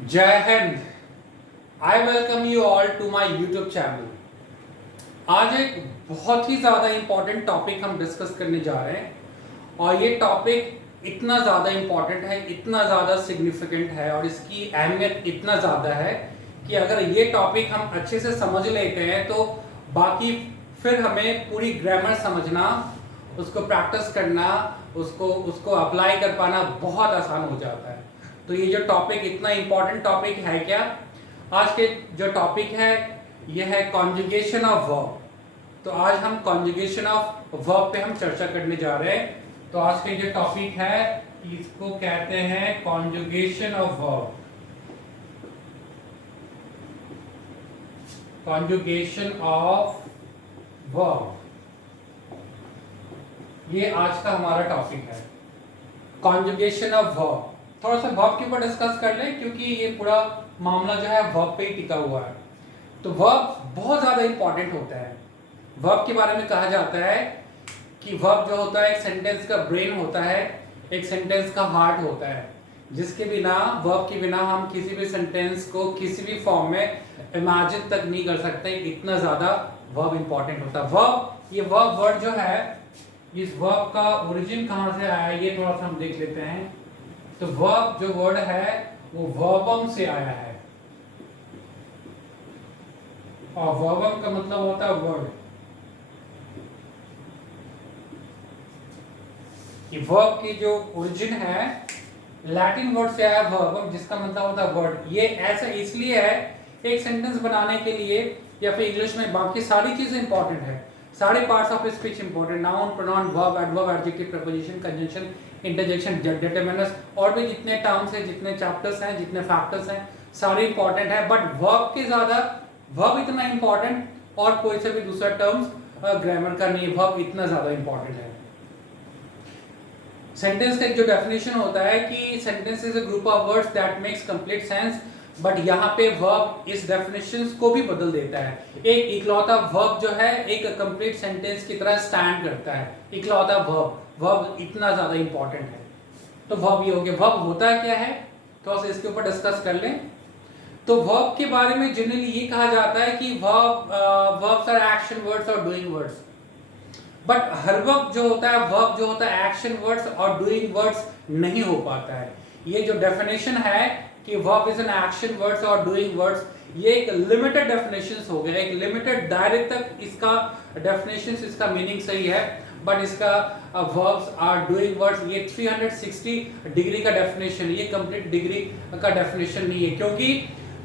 जय हिंद। I welcome you all to my YouTube channel. आज एक बहुत ही ज़्यादा इम्पॉर्टेंट टॉपिक हम डिस्कस करने जा रहे हैं और ये टॉपिक इतना ज़्यादा इम्पॉर्टेंट है, इतना ज़्यादा सिग्निफिकेंट है और इसकी अहमियत इतना ज़्यादा है कि अगर ये टॉपिक हम अच्छे से समझ लेते हैं तो बाकी फिर हमें पूरी ग्रामर समझना, उसको प्रैक्टिस करना, उसको उसको अप्लाई कर पाना बहुत आसान हो जाता है। तो ये जो टॉपिक इतना इम्पॉर्टेंट टॉपिक है क्या, आज के जो टॉपिक है ये है कॉन्जुगेशन ऑफ वर्ब। तो आज हम कॉन्जुगेशन ऑफ वर्ब पे हम चर्चा करने जा रहे हैं। तो आज के जो टॉपिक है इसको कहते हैं conjugation of verb. Conjugation of verb, ये आज का हमारा टॉपिक है, कॉन्जुगेशन ऑफ वर्ब। थोड़ा सा वर्ब के ऊपर डिस्कस कर लें क्योंकि ये पूरा मामला जो है वर्ब पे ही टिका हुआ है। तो वर्ब बहुत ज़्यादा इंपॉर्टेंट होता है। वर्ब के बारे में कहा जाता है कि वर्ब जो होता है एक सेंटेंस का ब्रेन होता है, एक सेंटेंस का हार्ट होता है, जिसके बिना, वर्ब के बिना हम किसी भी सेंटेंस को किसी भी फॉर्म में इमेजिन तक नहीं कर सकते। इतना ज़्यादा वर्ब इंपॉर्टेंट होता है। वर्ब, ये वर्ब वर्ड जो है, इस वर्ब का ओरिजिन कहाँ से आया है ये थोड़ा सा हम देख लेते हैं। तो वर्ब जो वर्ड है वो वर्बम से आया है और वर्बम का मतलब होता है वर्ड। ये वर्ब की जो ओरिजिन है लैटिन वर्ड से आया वर्बम, जिसका मतलब होता है वर्ड। ये ऐसा इसलिए है, एक सेंटेंस बनाने के लिए या फिर इंग्लिश में बाकी सारी चीजें इंपॉर्टेंट है, सारे parts of speech important, noun, pronoun, verb, adverb, adjective, preposition, conjunction, interjection, determiners, और भी जितने टर्म्स हैं, जितने चैप्टर्स हैं, जितने फैक्टर्स हैं, सारे इंपॉर्टेंट है। बट वर्ब के ज्यादा, वर्ब इतना इंपॉर्टेंट और कोई से भी दूसरा टर्म्स ग्रामर का नहीं, वर्ब इतना ज्यादा इंपॉर्टेंट है। सेंटेंस का एक जो डेफिनेशन होता है कि sentence is a group of words that makes complete sense, but यहाँ पे वर्ब इस डेफिनेशन को भी बदल देता है। एक इकलौता वर्ब जो है एक कंप्लीट सेंटेंस की तरह स्टैंड करता है, इकलौता वर्ब। वर्ब इतना ज्यादा इंपॉर्टेंट है। तो वर्ब ये हो गया। वर्ब होता क्या है थोड़ा सा इसके ऊपर डिस्कस कर लें। तो वर्ब के बारे में जनरली ये कहा जाता है कि वर्ब्स आर एक्शन वर्ड्स और doing words. But her verb जो होता है, वर्ब जो होता है एक्शन वर्ड्स और डूइंग वर्ड्स नहीं हो पाता है। ये जो डेफिनेशन है कि verb is an action words और डूइंग वर्ड्स, ये एक लिमिटेड डेफिनेशन हो गया, एक लिमिटेड दायरे तक इसका डेफिनेशन, इसका मीनिंग सही है। बट इसका वर्ब्स आर डूइंग वर्ड्स, ये 360 डिग्री का डेफिनेशन, ये कंप्लीट डिग्री का डेफिनेशन नहीं है, क्योंकि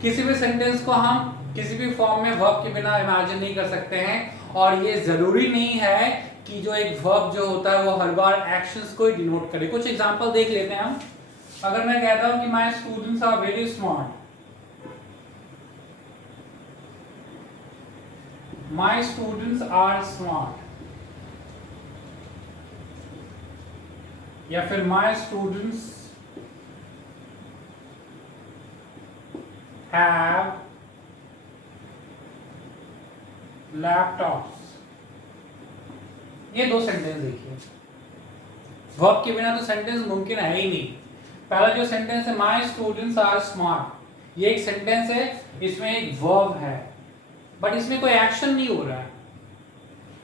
किसी भी सेंटेंस को हम किसी भी फॉर्म में वर्ब के बिना इमेजिन नहीं कर सकते हैं। और ये जरूरी नहीं है कि जो एक वर्ब जो होता है वो हर बार एक्शंस को ही डिनोट करे। कुछ एग्जांपल देख लेते हैं हम। अगर मैं कहता हूं कि my students are very smart, my students are smart, या फिर माय स्टूडेंट्स हैव लैपटॉप्स, ये दो सेंटेंस देखिए। वर्ब के बिना तो सेंटेंस मुमकिन है ही नहीं। पहला जो सेंटेंस है माय स्टूडेंट्स आर स्मार्ट, ये एक सेंटेंस है, इसमें एक वर्ब है बट इसमें कोई एक्शन नहीं हो रहा है।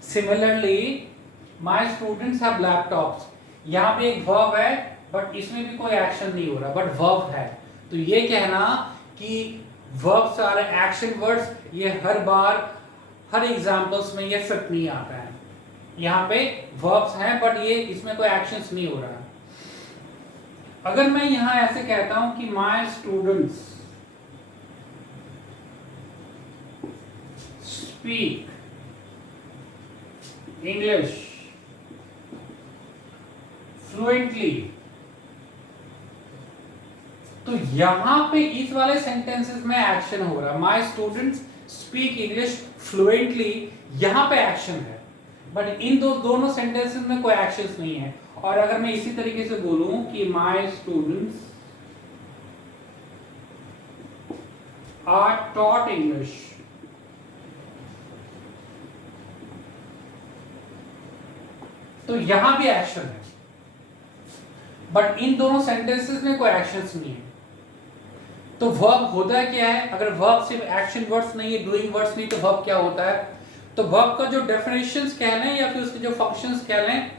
Similarly my students have laptops, यहाँ पे एक वर्ब है बट इसमें भी कोई एक्शन नहीं हो रहा, बट वर्ब है। तो ये कहना कि वर्ब्स आर एक्शन वर्ड्स, ये हर बार हर एग्जांपल्स में ये फिट नहीं आता है। यहाँ पे वर्ब्स हैं बट ये इसमें कोई एक्शंस नहीं हो रहा है। अगर मैं यहाँ ऐसे कहता हूं कि my students speak English fluently, तो यहां पे इस वाले सेंटेंसेस में एक्शन हो रहा है। My students speak English fluently, यहां पे एक्शन है, बट इन दोनों सेंटेंसेस में कोई एक्शंस नहीं है। और अगर मैं इसी तरीके से बोलूं कि my students are taught English, तो यहां भी एक्शन है, बट इन दोनों सेंटेंसेस में कोई एक्शंस नहीं है। तो वर्ब होता क्या है? अगर वर्ब सिर्फ एक्शन वर्ड्स नहीं है, डूइंग वर्ड्स नहीं, तो वर्ब क्या होता है? तो वर्ब का जो डेफिनेशंस कह लें या फिर उसके जो फंक्शंस कह लें,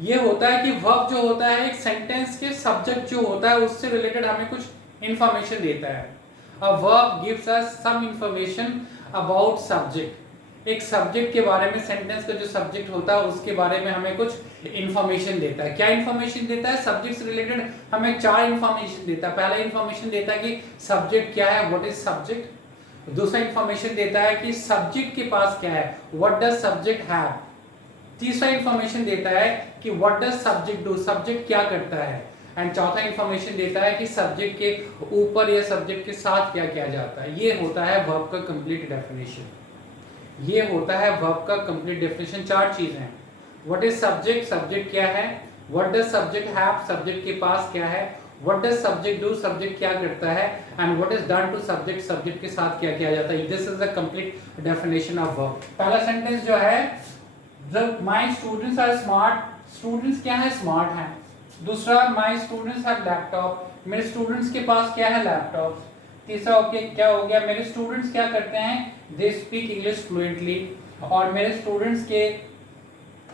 ये होता है कि वर्ब जो होता है एक सेंटेंस के सब्जेक्ट जो होता है उससे रिलेटेड हमें कुछ इंफॉर्मेशन देता है। A verb gives us some information about subject. एक सब्जेक्ट के बारे में, सेंटेंस का जो सब्जेक्ट होता है उसके बारे में हमें कुछ इंफॉर्मेशन देता है। क्या इंफॉर्मेशन देता है? सब्जेक्ट से रिलेटेड हमें 4 इंफॉर्मेशन देता है। पहला इंफॉर्मेशन देता है कि सब्जेक्ट क्या है, व्हाट इज सब्जेक्ट। दूसरा इंफॉर्मेशन देता है कि सब्जेक्ट के पास क्या है, व्हाट डज सब्जेक्ट हैव। तीसरा इंफॉर्मेशन देता है कि what does subject do, subject क्या करता है। एंड चौथा इंफॉर्मेशन देता है कि सब्जेक्ट के ऊपर या सब्जेक्ट के साथ क्या किया जाता है। ये होता है वर्ब का कंप्लीट डेफिनेशन। ये होता है वर्ब का कंप्लीट डेफिनेशन। 4 चीजें हैं। व्हाट इज सब्जेक्ट, सब्जेक्ट क्या है। What does subject have, subject के पास क्या है। What does subject do, subject क्या करता है। And what is done to subject, subject के साथ क्या किया जाता है। This is the complete definition of verb. पहला सेंटेंस जो है, जब my students are smart, students क्या है, स्मार्ट है। दूसरा, माई स्टूडेंट्स हैव लैपटॉप, मेरे स्टूडेंट्स के पास क्या है, लैपटॉप। तीसरा ओके क्या हो गया, मेरे स्टूडेंट्स क्या करते हैं, दे स्पीक इंग्लिश फ्लुएंटली। और मेरे स्टूडेंट्स के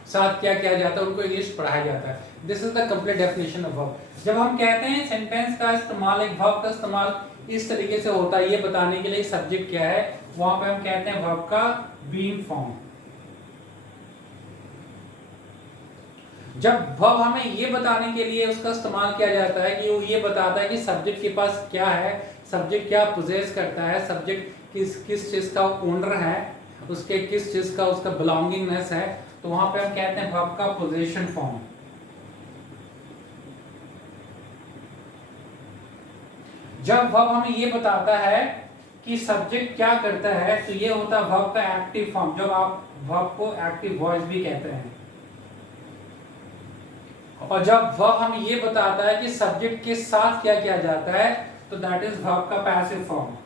साथ क्या किया जाता है, उनको इंग्लिश पढ़ाया जाता है। This is the complete definition of verb. जब हम कहते हैं सेंटेंस का इस्तेमाल, एक वर्ब का इस्तेमाल इस तरीके से होता है, ये बताने के लिए सब्जेक्ट क्या है, वहां पे हम कहते हैं वर्ब का बीइंग फॉर्म। जब वर्ब हमें ये बताने के लिए उसका इस्तेमाल किया जाता है कि वो ये बताता है कि सब्जेक्ट के पास क्या है, सब्जेक्ट क्या पोजेस करता है, सब्जेक्ट किस चीज का ओनर है, उसके किस चीज का उसका बिलोंगिंगनेस है, तो वहां पे हम कहते हैं वर्ब का पोजीशन फॉर्म। जब वर्ब हमें ये बताता है कि सब्जेक्ट क्या करता है, तो ये होता है वर्ब का एक्टिव फॉर्म। जब आप वर्ब को एक्टिव वॉइस भी कहते हैं। और जब वर्ब हमें ये बताता है कि सब्जेक्ट के साथ क्या किया जाता है, तो दैट इज वर्ब का पैसिव फॉर्म।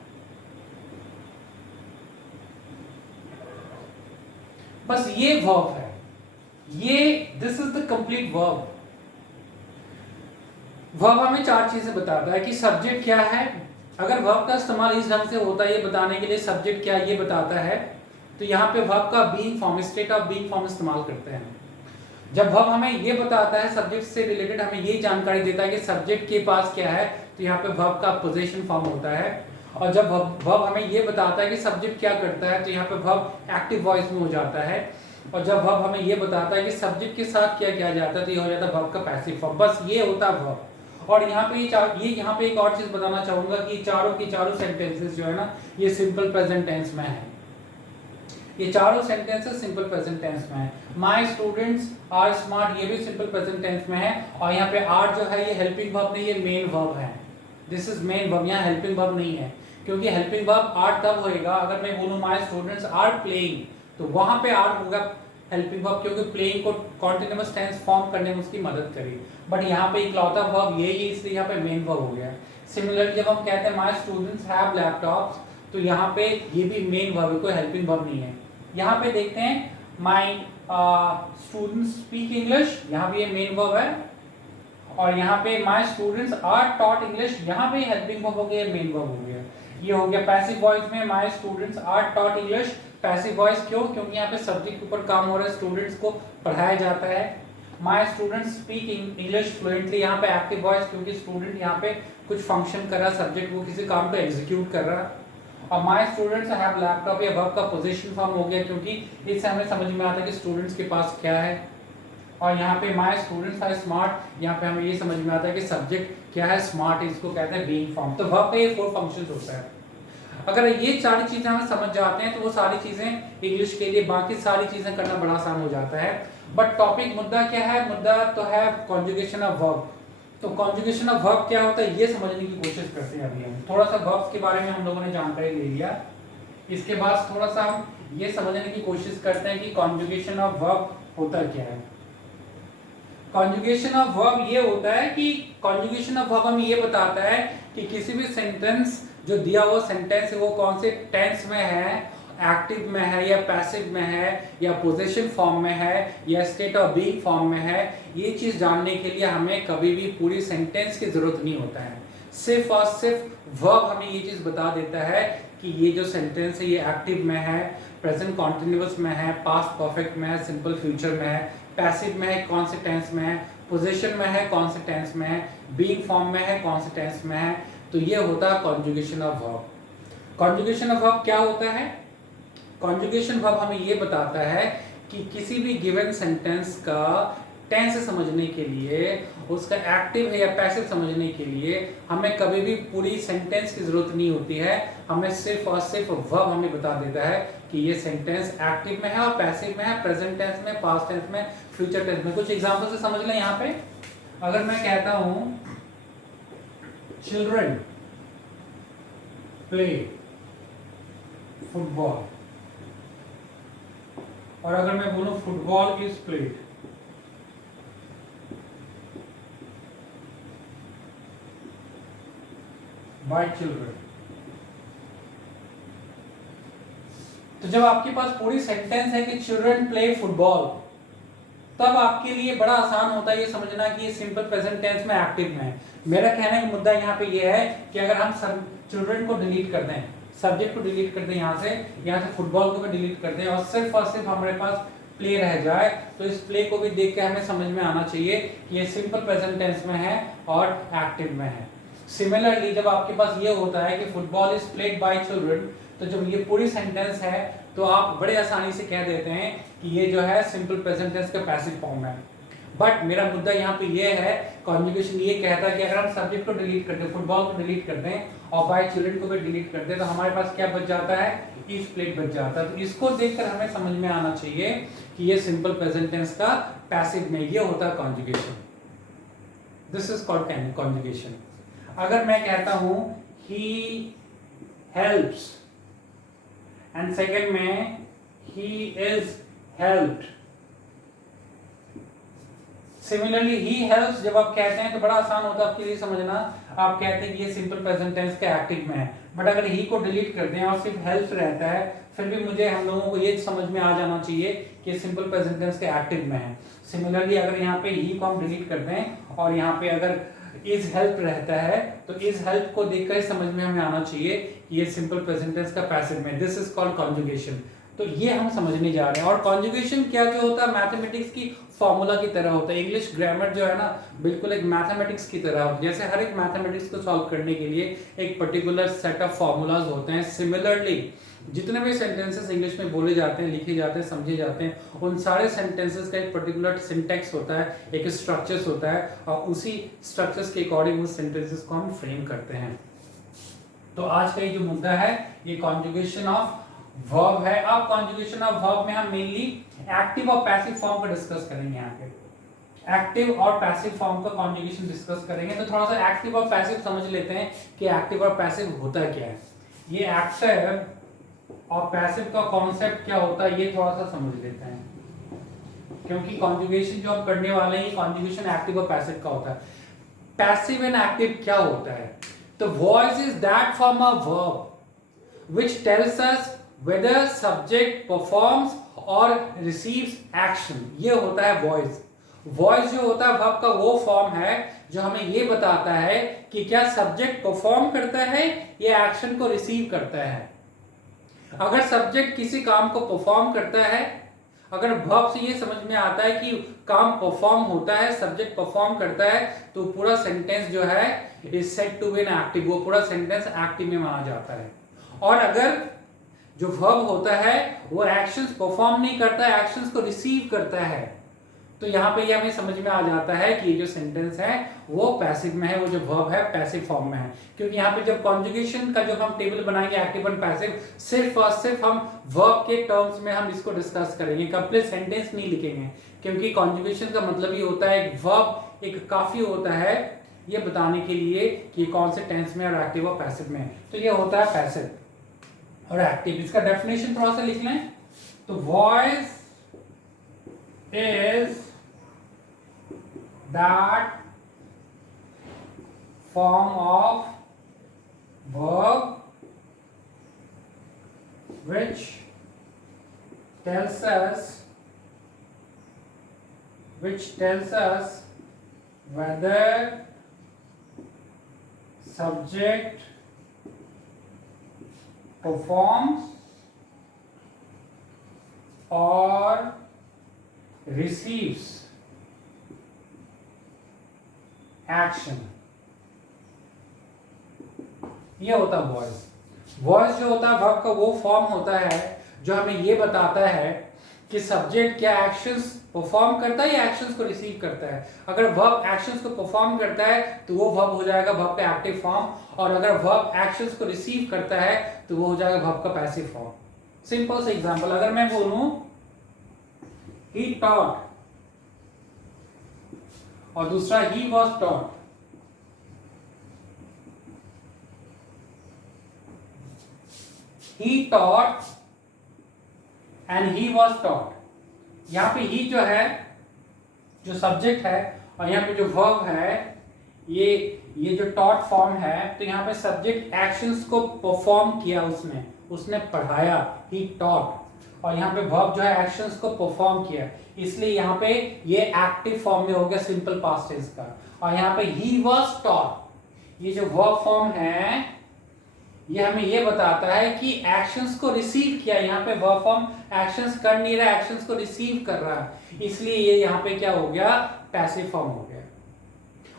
बस ये वर्ब है, ये this is the complete verb. Verb हमें 4 चीजें बताता है कि सब्जेक्ट क्या है। अगर वर्ब का इस्तेमाल इस ढंग से होता है ये बताने के लिए सब्जेक्ट क्या ये बताता है, तो यहाँ पे वर्ब का being form, state of being form इस्तेमाल करते हैं। जब वर्ब हमें ये बताता है, सब्जेक्ट से रिलेटेड हमें ये जानकारी देता है कि सब्जेक्ट के पास क्या है, तो यहाँ पे वर्ब का पोजीशन फॉर्म होता है। और जब वर्ब हमें ये बताता है कि सब्जेक्ट क्या करता है, तो यहाँ पे वर्ब एक्टिव वॉइस में हो जाता है। और जब वर्ब हमें ये बताता है कि सब्जेक्ट के साथ क्या किया जाता है, तो ये हो जाता है वर्ब का पैसिव फॉर्म। बस ये होता है वर्ब। और यहाँ पे यहाँ पे एक और चीज बताना चाहूंगा कि चारों की चारों सेंटेंसेस जो है ना, ये सिंपल प्रेजेंट टेंस में है। ये चारों सेंटेंसेस सिंपल प्रेजेंट टेंस में है। माय स्टूडेंट्स आर स्मार्ट, ये भी सिंपल प्रेजेंट टेंस में है। और यहाँ पे आर जो है ये हेल्पिंग वर्ब नहीं, ये मेन वर्ब है। दिस इज मेन वर्ब, यहाँ हेल्पिंग वर्ब नहीं है। क्योंकि हेल्पिंग वर्ब आर तब होएगा अगर मैं बोलूँ माय स्टूडेंट्स आर प्लेइंग, तो वहां पे आर होगा हेल्पिंग वर्ब, क्योंकि प्लेइंग को कॉन्टिन्यूअस टेंस फॉर्म करने में उसकी मदद करी। बट यहाँ पे इकलौता वर्ब यही है, इसलिए यहाँ पे मेन वर्ब हो गया। सिमिलरली जब हम कहते हैं माय स्टूडेंट्स हैव लैपटॉप्स, तो यहाँ पे ये भी मेन वर्ब है, कोई हेल्पिंग वर्ब नहीं है। यहाँ पे देखते हैं माय स्टूडेंट्स स्पीक इंग्लिश, यहाँ भी ये मेन वर्ब है। और यहाँ पे my students are taught English, यहाँ पे हेल्पिंग वर्ब हो गया, मेन वर्ब हो गया। ये हो गया पैसिव वॉइस में my students are taught English. Passive voice क्यों? क्योंकि यहाँ पे सब्जेक्ट के ऊपर काम हो रहा है, स्टूडेंट्स को पढ़ाया जाता है। My students speak English fluently, यहाँ पे एक्टिव वॉइस, क्योंकि स्टूडेंट यहाँ पे कुछ फंक्शन कर रहा है, सब्जेक्ट वो किसी काम को एग्जीक्यूट कर रहा है। और माय स्टूडेंट्स हैव लैपटॉप, ये वर्ब का पोजीशन फॉर्म हो गया, क्योंकि इससे हमें समझ में आता है कि स्टूडेंट्स के पास क्या है। और यहाँ पे माय स्टूडेंट्स आर स्मार्ट, यहाँ पे हमें ये समझ में आता है कि सब्जेक्ट क्या है, स्मार्ट, इसको कहते हैं बीइंग फॉर्म। तो वर्ब का ये 4 फंक्शंस होता है। अगर ये सारी चीजें हमें समझ जाते हैं तो वो सारी चीजें इंग्लिश के लिए बाकी सारी चीजें करना बड़ा आसान हो जाता है। बट टॉपिक मुद्दा क्या है? मुद्दा तो है कॉन्जुगेशन ऑफ वर्ब। तो कॉन्जुगेशन ऑफ वर्ब क्या होता है ये समझने की कोशिश करते हैं। अभी हम थोड़ा सा वर्ब्स के बारे में हम लोगों ने जानकारी ले लिया, इसके बाद थोड़ा सा हम ये समझने की कोशिश करते हैं कि कॉन्जुगेशन ऑफ वर्ब होता क्या है। कॉन्जुगेशन ऑफ वर्ब ये होता है कि कॉन्जुगेशन ऑफ वर्ब हमें ये बताता है कि किसी भी सेंटेंस जो दिया हुआ सेंटेंस है वो कौन से टेंस में है एक्टिव में है या पैसिव में है या पोजीशन फॉर्म में है या स्टेट ऑफ बीइंग फॉर्म में है, ये चीज़ जानने के लिए हमें कभी भी पूरी सेंटेंस की ज़रूरत नहीं होता है। सिर्फ और सिर्फ वर्ब हमें ये चीज़ बता देता है कि ये जो सेंटेंस है ये एक्टिव में है, प्रेजेंट कॉन्टिन्यूअस में है, पास्ट परफेक्ट में है, सिंपल फ्यूचर में है, पैसिव में है, कौन से टेंस में है, पोजीशन में है, कौन से टेंस में है, बीइंग फॉर्म में है, कौन से टेंस में है। तो ये होता है conjugation of verb. Conjugation of verb क्या होता है? कॉन्जुगेशन वर्ब हमें ये बताता है कि किसी भी गिवन सेंटेंस का टेंस समझने के लिए, उसका एक्टिव है या पैसिव समझने के लिए हमें कभी भी पूरी सेंटेंस की जरूरत नहीं होती है। हमें सिर्फ और सिर्फ वर्ब हमें बता देता है कि ये सेंटेंस एक्टिव में है और पैसिव में है, प्रेजेंट टेंस में, पास्ट टेंस में, फ्यूचर टेंस में। कुछ एग्जांपल से समझ लें। यहाँ पे अगर मैं कहता हूं चिल्ड्रन प्ले फुटबॉल, और अगर मैं बोलूं football is played, bye children, तो जब आपके पास पूरी सेंटेंस है कि चिल्ड्रन प्ले फुटबॉल, तब आपके लिए बड़ा आसान होता है ये समझना कि ये सिंपल प्रेजेंट टेंस में एक्टिव में है। मेरा कहने का मुद्दा यहाँ पे ये है कि अगर हम चिल्ड्रन को डिलीट कर दें, सब्जेक्ट को डिलीट कर दें, यहाँ से फुटबॉल को भी डिलीट कर दें और सिर्फ हमारे पास प्ले रह जाए, तो इस प्ले को भी देख के हमें समझ में आना चाहिए कि ये सिंपल प्रेजेंट टेंस में है और एक्टिव में है। सिमिलरली जब आपके पास ये होता है कि football is played by children, तो जब ये पूरी सेंटेंस है तो आप बड़े आसानी से कह देते हैं कि ये जो है सिंपल प्रेजेंट टेंस का पैसिव फॉर्म है। बट मेरा मुद्दा यहाँ पे ये है, कॉन्जुगेशन ये कहता है कि अगर हम सब्जेक्ट को डिलीट कर दें, फुटबॉल को डिलीट कर दें और बाय चिल्ड्रन को भी डिलीट कर दें, तो हमारे पास क्या बच जाता है? इज प्लेड बच जाता है। तो इसको देखकर हमें समझ में आना चाहिए कि ये सिंपल प्रेजेंट टेंस का पैसिव में ये होता है conjugation. This is called conjugation. अगर मैं कहता हूं ही हेल्प्स एंड सेकेंड में he is helped, similarly he helps जब आप कहते हैं तो बड़ा आसान होता है आपके लिए समझना। आप कहते हैं कि ये सिंपल प्रेजेंट टेंस का एक्टिव में है, बट अगर ही को डिलीट कर दें और सिर्फ हेल्प्स रहता है, फिर भी हम लोगों को ये समझ में आ जाना चाहिए कि सिंपल प्रेजेंट टेंस के एक्टिव में है। सिमिलरली अगर यहाँ पे ही को हम डिलीट कर दें और यहाँ पे अगर इज हेल्प रहता है, तो इज हेल्प को देखकर ही समझ में हमें आना चाहिए कि ये सिंपल प्रेजेंट टेंस का पैसिव में। This is called conjugation. तो ये हम समझने जा रहे हैं। और कॉन्जुगेशन क्या जो होता है, मैथमेटिक्स की फॉर्मूला की तरह होता है। इंग्लिश ग्रामर जो है ना, बिल्कुल एक मैथमेटिक्स की तरह होता है। जैसे हर एक मैथमेटिक्स को सॉल्व करने के लिए एक पर्टिकुलर सेट ऑफ फॉर्मूलाज होते हैं, सिमिलरली जितने भी सेंटेंसेस इंग्लिश में बोले जाते हैं, लिखे जाते हैं, समझे जाते हैं, उन सारे सेंटेंसेस का एक पर्टिकुलर सिंटैक्स होता है, एक स्ट्रक्चर्स होता है, और उसी स्ट्रक्चर्स के अकॉर्डिंग उस सेंटेंसेस को हम फ्रेम करते हैं। तो आज का ये जो मुद्दा है ये कॉन्जुगेशन ऑफ वर्ब है। अब कॉन्जुगेशन ऑफ वर्ब में हम मेनली एक्टिव और पैसिव फॉर्म को डिस्कस करेंगे। यहाँ पे एक्टिव और पैसिव फॉर्म का कॉन्जुगेशन डिस्कस करेंगे। तो थोड़ा सा एक्टिव और पैसिव समझ लेते हैं कि एक्टिव और पैसिव होता क्या है। ये एक्टिव और पैसिव का कॉन्सेप्ट क्या होता है ये थोड़ा सा समझ लेते हैं, क्योंकि कॉन्जुगेशन जो हम करने वाले हैं कॉन्जुगेशन एक्टिव और पैसिव का होता है। पैसिव एंड एक्टिव क्या होता है? तो voice is that form of verb which tells us whether subject performs or receives action। ये होता है वॉइस। वॉइस जो होता है वर्ब का वो फॉर्म है जो हमें ये बताता है कि क्या सब्जेक्ट परफॉर्म करता है या एक्शन को रिसीव करता है। अगर सब्जेक्ट किसी काम को परफॉर्म करता है, अगर वर्ब से ये समझ में आता है कि काम परफॉर्म होता है, सब्जेक्ट परफॉर्म करता है, तो पूरा सेंटेंस जो है is said to be an active, वो पूरा सेंटेंस एक्टिव में माना जाता है। और अगर जो वर्ब होता है वो एक्शंस परफॉर्म नहीं करता है, एक्शंस को रिसीव करता है, तो यहाँ पे ये हमें समझ में आ जाता है कि ये जो सेंटेंस है वो पैसिव में है, वो जो वर्ब है पैसिव फॉर्म में है। क्योंकि यहाँ पे जब कॉन्जुगेशन का जब हम टेबल बनाएंगे एक्टिव एंड पैसिव, सिर्फ और सिर्फ हम वर्ब के टर्म्स में हम इसको डिस्कस करेंगे, कंप्लीट सेंटेंस नहीं लिखेंगे। क्योंकि कॉन्जुगेशन का मतलब ये होता है एक वर्ब एक काफी होता है ये बताने के लिए कि कौन से टेंस में और एक्टिव और पैसिव में। तो ये होता है पैसिव और एक्टिव। इसका डेफिनेशन थोड़ा सा लिख लें। तो voice is that form of verb which tells us whether subject performs or receives action. ये होता है वॉइस। वॉइस जो होता है वर्ब का वो फॉर्म होता है जो हमें ये बताता है कि सब्जेक्ट क्या एक्शंस परफॉर्म करता है या एक्शंस को रिसीव करता है। अगर वर्ब एक्शंस को परफॉर्म करता है तो वो वर्ब हो जाएगा वर्ब का एक्टिव फॉर्म, और अगर वर्ब एक्शंस को रिसीव करता है तो वो हो जाएगा वर्ब का पैसिव फॉर्म। सिंपल सा एग्जांपल, अगर मैं बोलूं he taught और दूसरा he was taught, he taught and he was taught, यहाँ पे he जो है जो सब्जेक्ट है और यहाँ पे जो वर्ब है ये जो taught फॉर्म है, तो यहाँ पे सब्जेक्ट एक्शंस को परफॉर्म किया, उसने पढ़ाया, he taught, और यहाँ पे वर्ब जो है एक्शंस को परफॉर्म किया, इसलिए यहाँ पे ये एक्टिव फॉर्म में हो गया सिंपल पास्ट टेंस का। और यहाँ पे ही वाज टॉट, ये जो वर्ब फॉर्म है ये हमें ये बताता है कि एक्शंस को रिसीव किया। यहाँ पे वर्ब फॉर्म एक्शंस कर नहीं रहा, एक्शंस को रिसीव कर रहा है, इसलिए ये यहाँ पे क्या हो गया, पैसिव फॉर्म हो गया।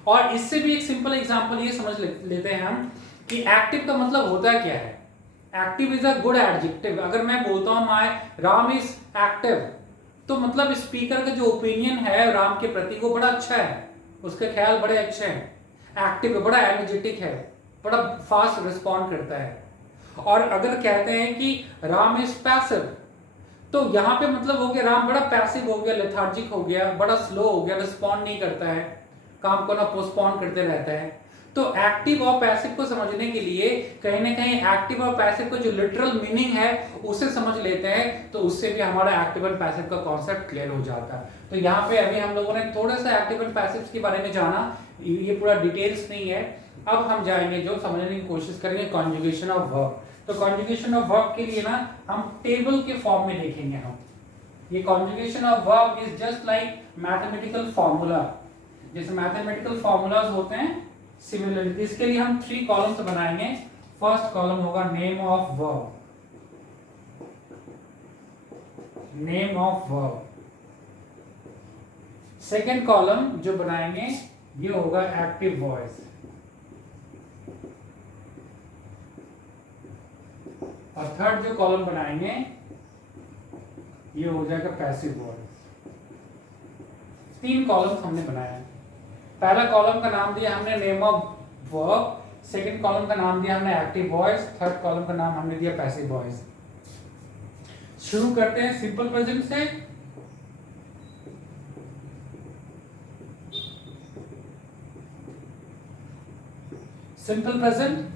और इससे भी एक सिंपल एग्जांपल ये समझ लेते हैं हम कि एक्टिव का मतलब होता क्या है। Active is a good adjective. अगर मैं बोलता हूँ माय राम इज एक्टिव, तो मतलब स्पीकर का जो ओपिनियन है राम के प्रति वो बड़ा अच्छा है, उसके ख्याल बड़े अच्छे हैं, एक्टिव है, बड़ा एनर्जेटिक है, बड़ा फास्ट रिस्पॉन्ड करता है। और अगर कहते हैं कि राम इज पैसिव, तो यहाँ पे मतलब हो गया राम बड़ा पैसिव हो गया, लेथार्जिक हो गया, बड़ा स्लो हो गया, रिस्पॉन्ड नहीं करता है, काम को ना पोस्टपोन करते रहता है। तो एक्टिव और पैसिव को समझने के लिए कहीं ना कहीं एक्टिव और पैसिव को जो लिटरल मीनिंग है उसे समझ लेते हैं, तो उससे भी हमारा एक्टिव एंड पैसिव का कॉन्सेप्ट क्लियर हो जाता है। तो यहाँ पे अभी हम लोगों ने थोड़ा सा एक्टिव एंड पैसिव के बारे में जाना, ये पूरा डिटेल्स नहीं है। अब हम जाएंगे जो समझने की कोशिश करेंगे कॉन्जुगेशन ऑफ वर्ब। तो कॉन्जुगेशन ऑफ वर्ब के लिए ना हम टेबल के फॉर्म में देखेंगे। हम ये conjugation of verb is just like mathematical formula, जैसे मैथमेटिकल फॉर्मूलाज होते हैं सिमिलरली। इसके लिए हम 3 कॉलम्स बनाएंगे। फर्स्ट कॉलम होगा name of verb, name of verb. Second column जो बनाएंगे ये होगा एक्टिव वॉइस, और थर्ड जो कॉलम बनाएंगे ये हो जाएगा पैसिव वॉइस। 3 कॉलम्स हमने बनाया। पहला कॉलम का नाम दिया हमने name of verb, second column का नाम दिया हमने एक्टिव वॉइस, थर्ड कॉलम का नाम हमने दिया पैसिव वॉइस। शुरू करते हैं सिंपल प्रेजेंट से। सिंपल प्रेजेंट,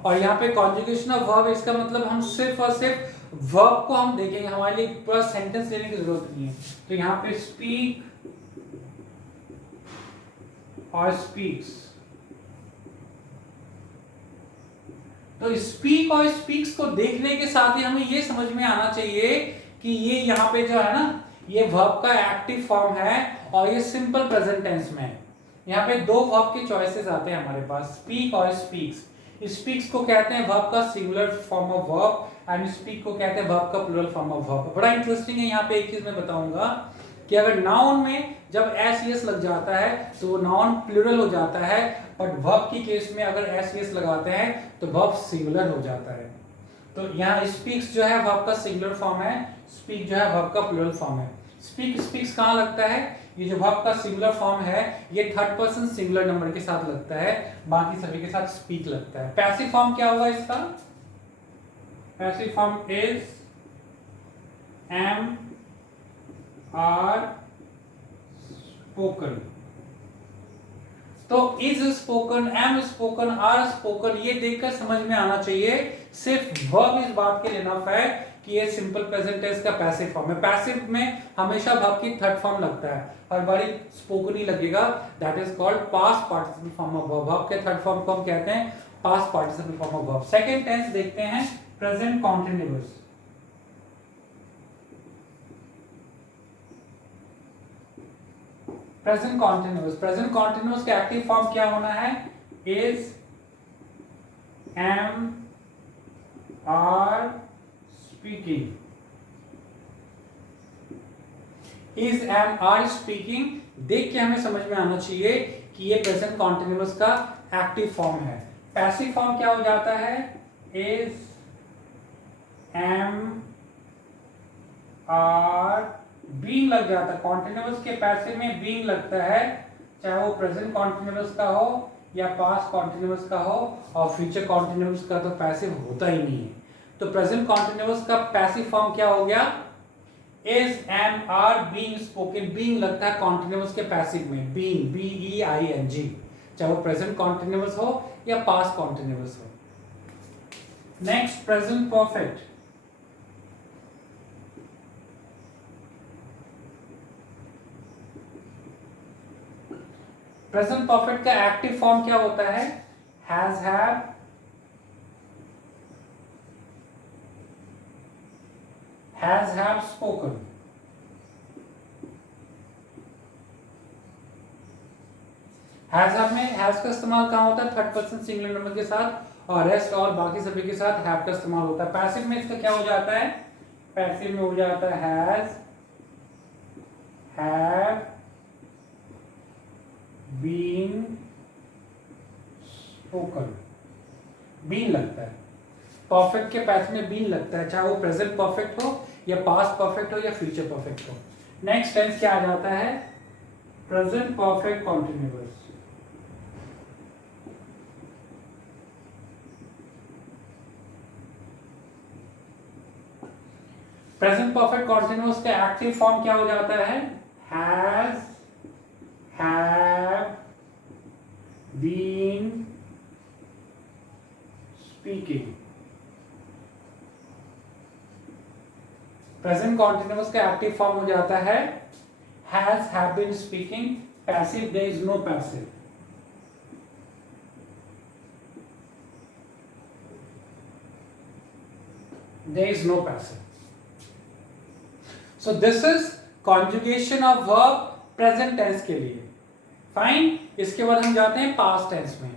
और यहाँ पे कॉन्जुगेशन ऑफ वर्ब, इसका मतलब हम सिर्फ और सिर्फ वर्ब को हम देखेंगे, हमारे लिए पूरा सेंटेंस लेने की जरूरत नहीं है। तो यहाँ पे स्पीक और स्पीक्स, तो स्पीक और स्पीक्स को देखने के साथ ही हमें ये समझ में आना चाहिए कि ये यहाँ पे जो है ना ये वर्ब का एक्टिव फॉर्म है और ये सिंपल प्रेजेंट टेंस में है। यहाँ पे 2 वर्ब के चॉइसेस आते हैं हमारे पास, स्पीक और स्पीक्स। स्पीक्स को कहते हैं वर्ब का singular form of verb and speak को कहते हैं वर्ब का प्लूरल फॉर्म ऑफ वर्ब। बड़ा इंटरेस्टिंग है, यहाँ पे एक चीज मैं बताऊंगा कि अगर नाउन में जब एस यस लग जाता है तो वो नाउन प्लूरल हो जाता है, बट वर्ब की केस में अगर एस यस लगाते हैं तो वर्ब सिंगुलर हो जाता है। तो यहाँ स्पीक्स जो है वर्ब का सिंगुलर फॉर्म है, स्पीक जो है वर्ब का प्लूरल फॉर्म है। स्पीक स्पीक्स कहाँ लगता है, ये जो वर्ब का सिंगुलर फॉर्म है ये थर्ड पर्सन सिंगुलर नंबर के साथ लगता है, बाकी सभी के साथ स्पीक लगता है। पैसिव फॉर्म क्या होगा इसका, passive form is am are spoken. तो is spoken, am spoken, are spoken, ये देखकर समझ में आना चाहिए सिर्फ वर्ब इस बात के लिए इनफ है कि ये सिंपल प्रेजेंट टेंस का पैसिव फॉर्म है। पैसिव में हमेशा वर्ब की थर्ड फॉर्म लगता है, हर बारी स्पोकन ही लगेगा, that is called past participle form of verb. Verb के थर्ड फॉर्म को हम कहते हैं past participle form of verb. Second tense देखते हैं प्रेजेंट कॉन्टिन्यूअस। प्रेजेंट कॉन्टिन्यूअस का एक्टिव फॉर्म क्या होना है? Is am are speaking, is am are speaking. देख के हमें समझ में आना चाहिए कि ये प्रेजेंट कॉन्टिन्यूअस का एक्टिव फॉर्म है। पैसिव फॉर्म क्या हो जाता है? इज एम आर बीइंग लग जाता है। कॉन्टिन्यूअस के पैसिव में बीइंग लगता है, चाहे वो प्रेजेंट कॉन्टिन्यूअस का हो या पास्ट कॉन्टिन्यूअस का हो, और फ्यूचर कॉन्टिन्यूअस का तो पैसिव होता ही नहीं है। तो प्रेजेंट कॉन्टिन्यूअस का पैसिव फॉर्म क्या हो गया? Is am are being spoken. Being लगता है कॉन्टिन्यूअस के पैसिव में, बीइंग BEING, चाहे वो प्रेजेंट कॉन्टिन्यूअस हो या पास्ट कॉन्टिन्यूअस हो। Next, present perfect. Present perfect का एक्टिव फॉर्म क्या होता है? Has, have, spoken. हैव में हैज का इस्तेमाल कहाँ होता है? थर्ड पर्सन सिंगुलर नंबर के साथ, और रेस्ट और बाकी सभी के साथ हैव का इस्तेमाल होता है। पैसिव में इसका क्या हो जाता है? पैसिव में हो जाता है has, have been spoken. Been लगता है परफेक्ट के पैसिव में, बीन लगता है, चाहे वो प्रेजेंट परफेक्ट हो या पास्ट परफेक्ट हो या फ्यूचर परफेक्ट हो। नेक्स्ट टेंस क्या आ जाता है? Present perfect continuous. Present perfect continuous का एक्टिव फॉर्म क्या हो जाता है? Has, have been speaking. Present continuous का एक्टिव फॉर्म हो जाता है has, have been speaking. Passive, there is no passive. There is no passive. So this is conjugation of verb present tense के लिए। फाइन। इसके बाद हम जाते हैं पास्ट टेंस में।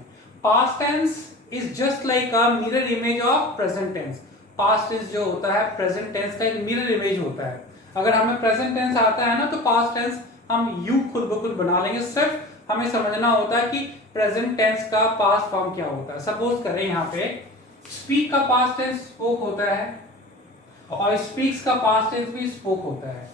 Past tense is just like a mirror image of present tense. Past tense जो होता है प्रेजेंट टेंस का एक मिरर इमेज होता है। अगर हमें प्रेजेंट टेंस आता है ना, तो पास्ट टेंस हम यूं खुद ब खुद बना लेंगे। सिर्फ हमें समझना होता है कि प्रेजेंट टेंस का पास्ट फॉर्म क्या होता है। सपोज करें यहाँ पे स्पीक का पास्ट टेंस स्पोक होता है, और स्पीक्स का पास्ट टेंस भी स्पोक होता है।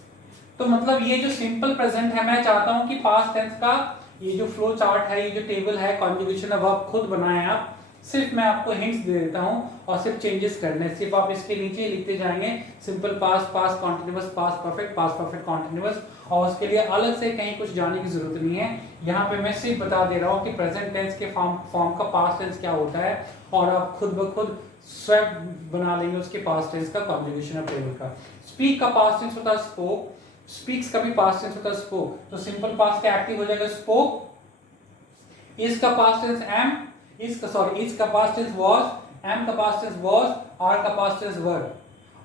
तो मतलब ये जो सिंपल प्रेजेंट है, मैं चाहता हूं कि पास्ट टेंस का ये जो फ्लो चार्ट है, ये जो टेबल है कॉन्जुगेशन ऑफ वर्ब खुद बनाएं आप। सिर्फ मैं आपको हिंट्स दे देता हूं और सिर्फ चेंजेस करने, सिर्फ आप इसके नीचे लिखते जाएंगे simple past, past continuous, past perfect continuous, और उसके लिए अलग से कहीं कुछ जाने की जरूरत नहीं है। यहाँ पे मैं सिर्फ बता दे रहा हूँ कि प्रेजेंट टेंस के फॉर्म का पास्ट टेंस क्या होता है, और आप खुद ब खुद स्वयं बना लेंगे उसके पास्ट टेंस का कॉन्जुगेशन ऑफ टेबल का। स्पीक का पास्ट टेंस होता है स्पोक, स्पीक्स का भी पास्ट टेंस होता है स्पोक, तो सिंपल पास्ट का एक्टिव हो जाएगा स्पोक। इज का पास्ट टेंस एम, इज का पास्ट टेंस वाज, एम का पास्ट टेंस वाज, आर का पास्ट टेंस वर,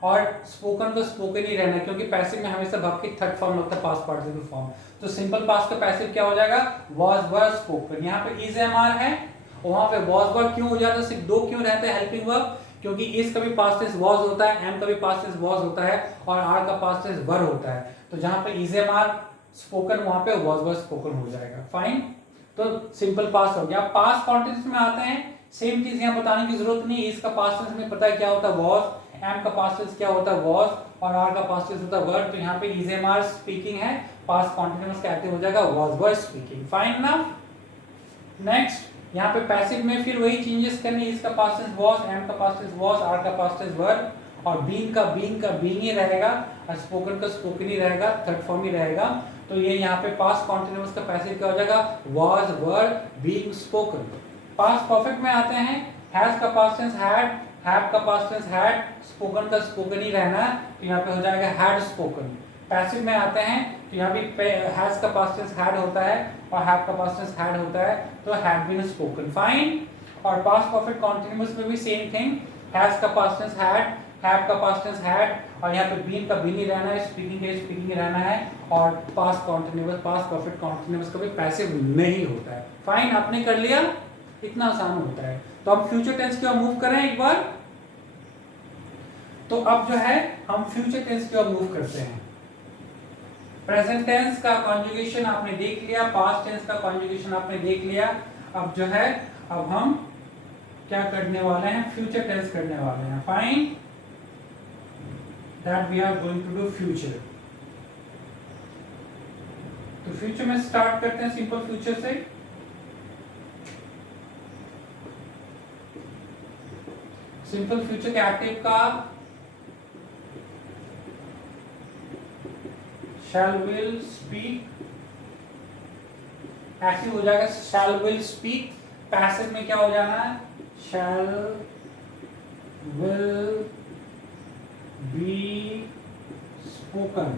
और स्पोकन का स्पोकन ही रहना, क्योंकि पैसिव में हमेशा वर्ब की थर्ड फॉर्म लगता है पास्ट पार्टिसिपल फॉर्म। तो सिंपल पास्ट का पैसिव क्या हो जाएगा? Was, were, spoken. यहाँ पे इज एम आर है, वहां पे वाज वर क्यों हो जाता है? सिर्फ दो क्यों रहते हैं हेल्पिंग वर्ब? क्योंकि इज का भी पास्ट टेंस वाज होता है, एम का भी पास्ट टेंस वाज होता है, और आर का पास्ट टेंस वर होता है। तो जहां पे इज एम आर स्पोकन, वहां पे वाज वर स्पोकन हो जाएगा। फाइन। तो सिंपल पास्ट हो गया। पास्ट कॉन्टेंस में आते हैं, सेम चीज यहाँ बताने की जरूरत नहीं। इज का पास्ट टेंस में पता है क्या होता है? वाज, एम का पास्ट टेंस क्या होता है? वाज, और आर का पास्ट टेंस होता है वर। तो यहाँ पे इज एम आर स्पीकिंग है, पास्ट कॉन्टिन्यूअस का एक्टिव हो जाएगा वाज वर स्पीकिंग। फाइन ना। नेक्स्ट, यहाँ पे पैसिव में फिर वही चेंजेस करने, इसका पास्ट टेंस वाज, एम का पास्ट टेंस वाज, आर का पास्ट टेंस वर, और बीइंग का बीइंग ही रहेगा, और स्पोकन का स्पोकन ही रहेगा, थर्ड फॉर्म ही रहेगा। तो ये यहाँ पे पास्ट कॉन्टिन्यूअस का पैसिव क्या हो जाएगा? Was, were, being, spoken. Past perfect में आते हैं, हैज का पास्ट टेंस हैड, हैव का पास्ट टेंस हैड, स्पोकन का स्पोकन ही रहना, तो यहाँ पे हो जाएगा हैड स्पोकन। पैसिव में आते हैं, तो यहाँ भी हैज का पास्ट टेंस हैड होता है और हैव का पास्ट टेंस हैड होता है, तो हैड बीन स्पोकन। फाइन। और पास्ट परफेक्ट कॉन्टिन्यूअस में भी सेम थिंग, हैज का पास्ट टेंस हैड, हैव का पास्ट टेंस हैड, और यहाँ पे बीन का बीन ही रहना है, स्पीकिंग का स्पीकिंग ही रहना है, और past continuous past perfect continuous कभी पैसिव नहीं होता है। फाइन, आपने कर लिया, इतना आसान होता है। तो हम फ्यूचर टेंस की ओर मूव करें एक बार। तो अब जो है हम फ्यूचर टेंस की ओर मूव करते हैं। प्रेजेंट टेंस का कॉन्जुगेशन आपने देख लिया, पास्ट टेंस का कॉन्जुगेशन आपने देख लिया। अब जो है अब हम क्या करने वाले हैं, फ्यूचर टेंस करने वाले हैं। Fine, that we are going to do future. तो फ्यूचर में स्टार्ट करते हैं सिंपल फ्यूचर से। सिंपल फ्यूचर के एक्टिव का shall will speak, एक्टिव हो जाएगा shall will speak। पैसिव में क्या हो जाना है, shall will be spoken।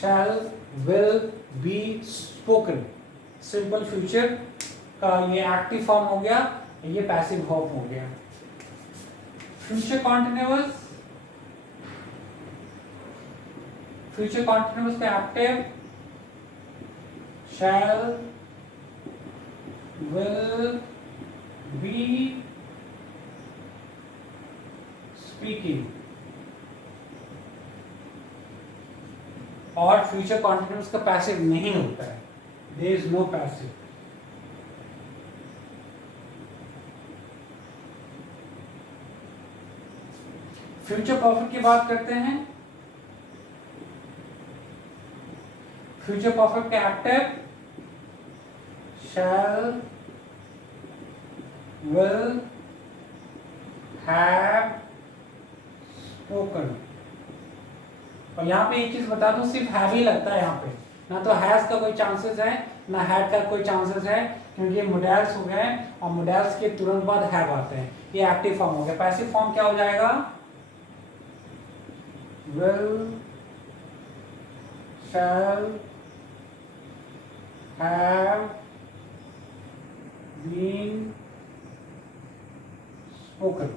shall will be spoken simple future का ये एक्टिव फॉर्म हो गया, ये पैसिव फॉर्म हो गया। फ्यूचर कॉन्टिन्यूअस, फ्यूचर कॉन्टिन्यूअस का active shall will be speaking, और फ्यूचर कॉन्टिन्यूअस का पैसिव नहीं होता है, there is no passive. Future perfect की बात करते हैं। फ्यूचर परफेक्ट का active shall will have spoken, और यहाँ पे एक चीज बता दूं, सिर्फ हैव ही लगता है यहाँ पे, ना तो हैज का कोई चांसेस है ना हैड का कोई चांसेस है, क्योंकि ये मोडेल्स हो गए और मोडेल्स के तुरंत बाद हैव आते हैं। ये एक्टिव फॉर्म हो गया। पैसिव फॉर्म क्या हो जाएगा, will shall have been spoken।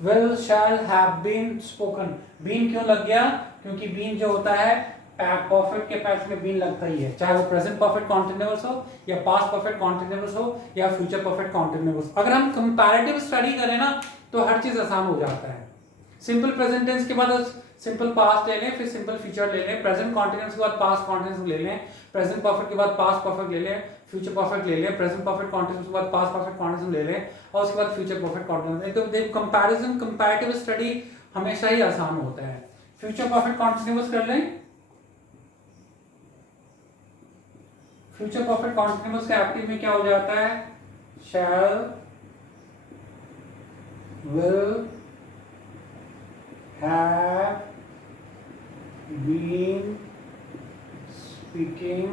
will shall have been spoken, been क्यों लग गया, क्योंकि been जो होता है परफेक्ट के पैस में बीन लगता ही है, चाहे वो प्रेजेंट परफेक्ट कॉन्टिन्यूअस हो या पास्ट परफेक्ट कॉन्टिन्यूअस हो या फ्यूचर परफेक्ट कॉन्टिन्यूअस। अगर हम कंपैरेटिव स्टडी करें ना तो हर चीज आसान हो जाता है। सिंपल प्रेजेंट टेंस के बाद सिंपल पास्ट ले लें, फिर सिंपल फ्यूचर ले लें, प्रेजेंट कॉन्टिन्यूअस के बाद पास्ट कॉन्टिन्यूअस ले लें, प्रेजेंट परफेक्ट के बाद पास्ट परफेक्ट ले लें, फ्यूचर परफेक्ट ले लें, प्रेजेंट परफेक्ट कॉन्टिन्यूअस के बाद पास्ट परफेक्ट कॉन्टिन्यूअस ले लें, और उसके बाद फ्यूचर परफेक्ट कॉन्टिन्यूअस। तो देखो कंपैरिजन, कंपैरेटिव स्टडी हमेशा ही आसान होता है। फ्यूचर परफेक्ट कॉन्टिन्यूअस कर लें। फ्यूचर परफेक्ट कॉन्टिन्यूअस के एक्टिव में क्या हो जाता है, shall will have been speaking,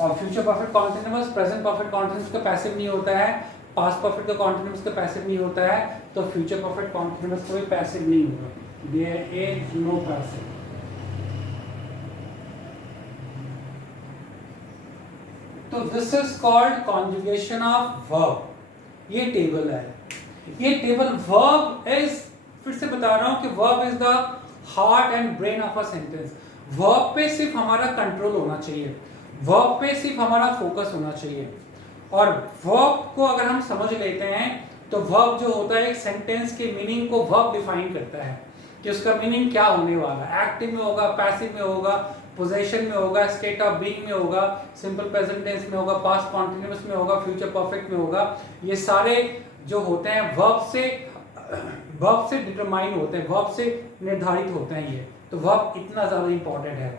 और future perfect continuous present perfect continuous का पैसिव नहीं होता है, पास्ट परफेक्ट का कॉन्टिन्यूअस का पैसिव नहीं होता है, तो फ्यूचर परफेक्ट कॉन्टिन्यूअस का भी पैसिव नहीं होगा, देयर इज नो पैसिव। तो this is called conjugation of verb. ये टेबल है, ये टेबल वर्ब इज, फिर से बता रहा हूं कि verb is the heart and brain of a sentence. Verb पे सिर्फ हमारा कंट्रोल होना चाहिए, वर्ब पे सिर्फ हमारा फोकस होना चाहिए, और वर्ब को अगर हम समझ लेते हैं तो वर्ब जो होता है एक सेंटेंस के मीनिंग को वर्ब डिफाइन करता है कि उसका मीनिंग क्या होने वाला है। एक्टिव में होगा, पैसिव में होगा, पोजीशन में होगा, स्टेट ऑफ बीइंग में होगा, सिंपल प्रेजेंट टेंस में होगा, पास्ट कॉन्टिन्यूअस में होगा, फ्यूचर परफेक्ट में होगा। ये सारे जो होते हैं वर्ब से डिटरमाइन होते हैं, वर्ब से निर्धारित होते हैं ये। तो वर्ब इतना ज्यादा इंपॉर्टेंट है।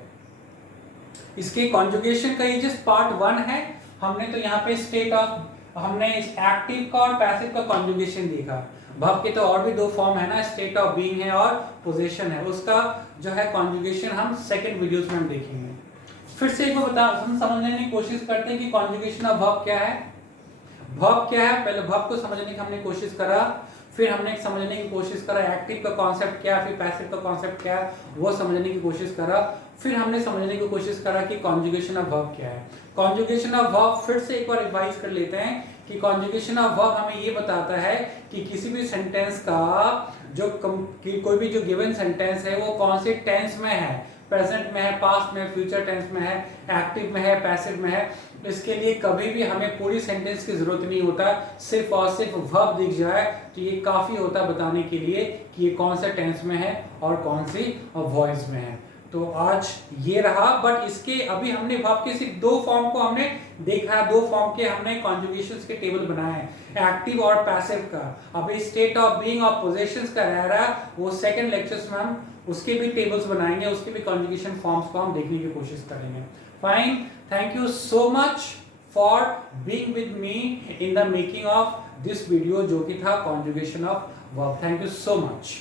इसके कॉन्जुगेशन का ये जस्ट पार्ट 1 है। हमने तो यहाँ पे स्टेट ऑफ, हमने इस एक्टिव का और पैसिव का कॉन्जुगेशन देखा। वर्ब के तो और भी 2 फॉर्म है ना, स्टेट ऑफ बीइंग है और पोजीशन है, उसका जो है कॉन्जुगेशन हम सेकंड वीडियोस में हम देखेंगे। फिर से एक बार हम समझने की कोशिश करते हैं कि कॉन्जुगेशन ऑफ वर्ब क्या है। वर्ब क्या है, पहले वर्ब को समझने की हमने कोशिश करा, फिर हमने समझने की कोशिश करा एक्टिव का कॉन्सेप्ट क्या है, फिर पैसिव का कॉन्सेप्ट क्या है वो समझने की कोशिश करा, फिर हमने समझने की कोशिश करा कि कॉन्जुगेशन ऑफ वर्ब क्या है। कॉन्जुगेशन ऑफ वर्ब फिर से एक बार रिवाइज कर लेते हैं कि कॉन्जुगेशन ऑफ वर्ब हमें ये बताता है कि किसी भी सेंटेंस का कोई भी जो गिवन सेंटेंस है वो कौन से टेंस में है, प्रेजेंट में है, पास्ट में, फ्यूचर टेंस में है, एक्टिव में है, पैसिव में है। इसके लिए कभी भी हमें पूरी सेंटेंस की जरूरत नहीं होता, सिर्फ और सिर्फ वर्ब दिख जाए तो ये काफी होता बताने के लिए कि ये कौन सा टेंस में है और कौन सी वॉइस में है। तो आज ये रहा, बट इसके अभी हमने वर्ब के सिर्फ दो फॉर्म को हमने देखा, दो फॉर्म के हमने कॉन्जुगेशंस के टेबल बनाए हैं, एक्टिव और पैसिव का। अभी स्टेट ऑफ बीइंग और पोजीशंस का रह रहा, वो सेकंड लेक्चर्स में हम उसके भी टेबल्स बनाएंगे, उसके भी कॉन्जुगेशन फॉर्म्स को हम देखने की कोशिश करेंगे। Fine, thank you so much for being with me in the making of this video, जो कि था conjugation of verb. Thank you so much.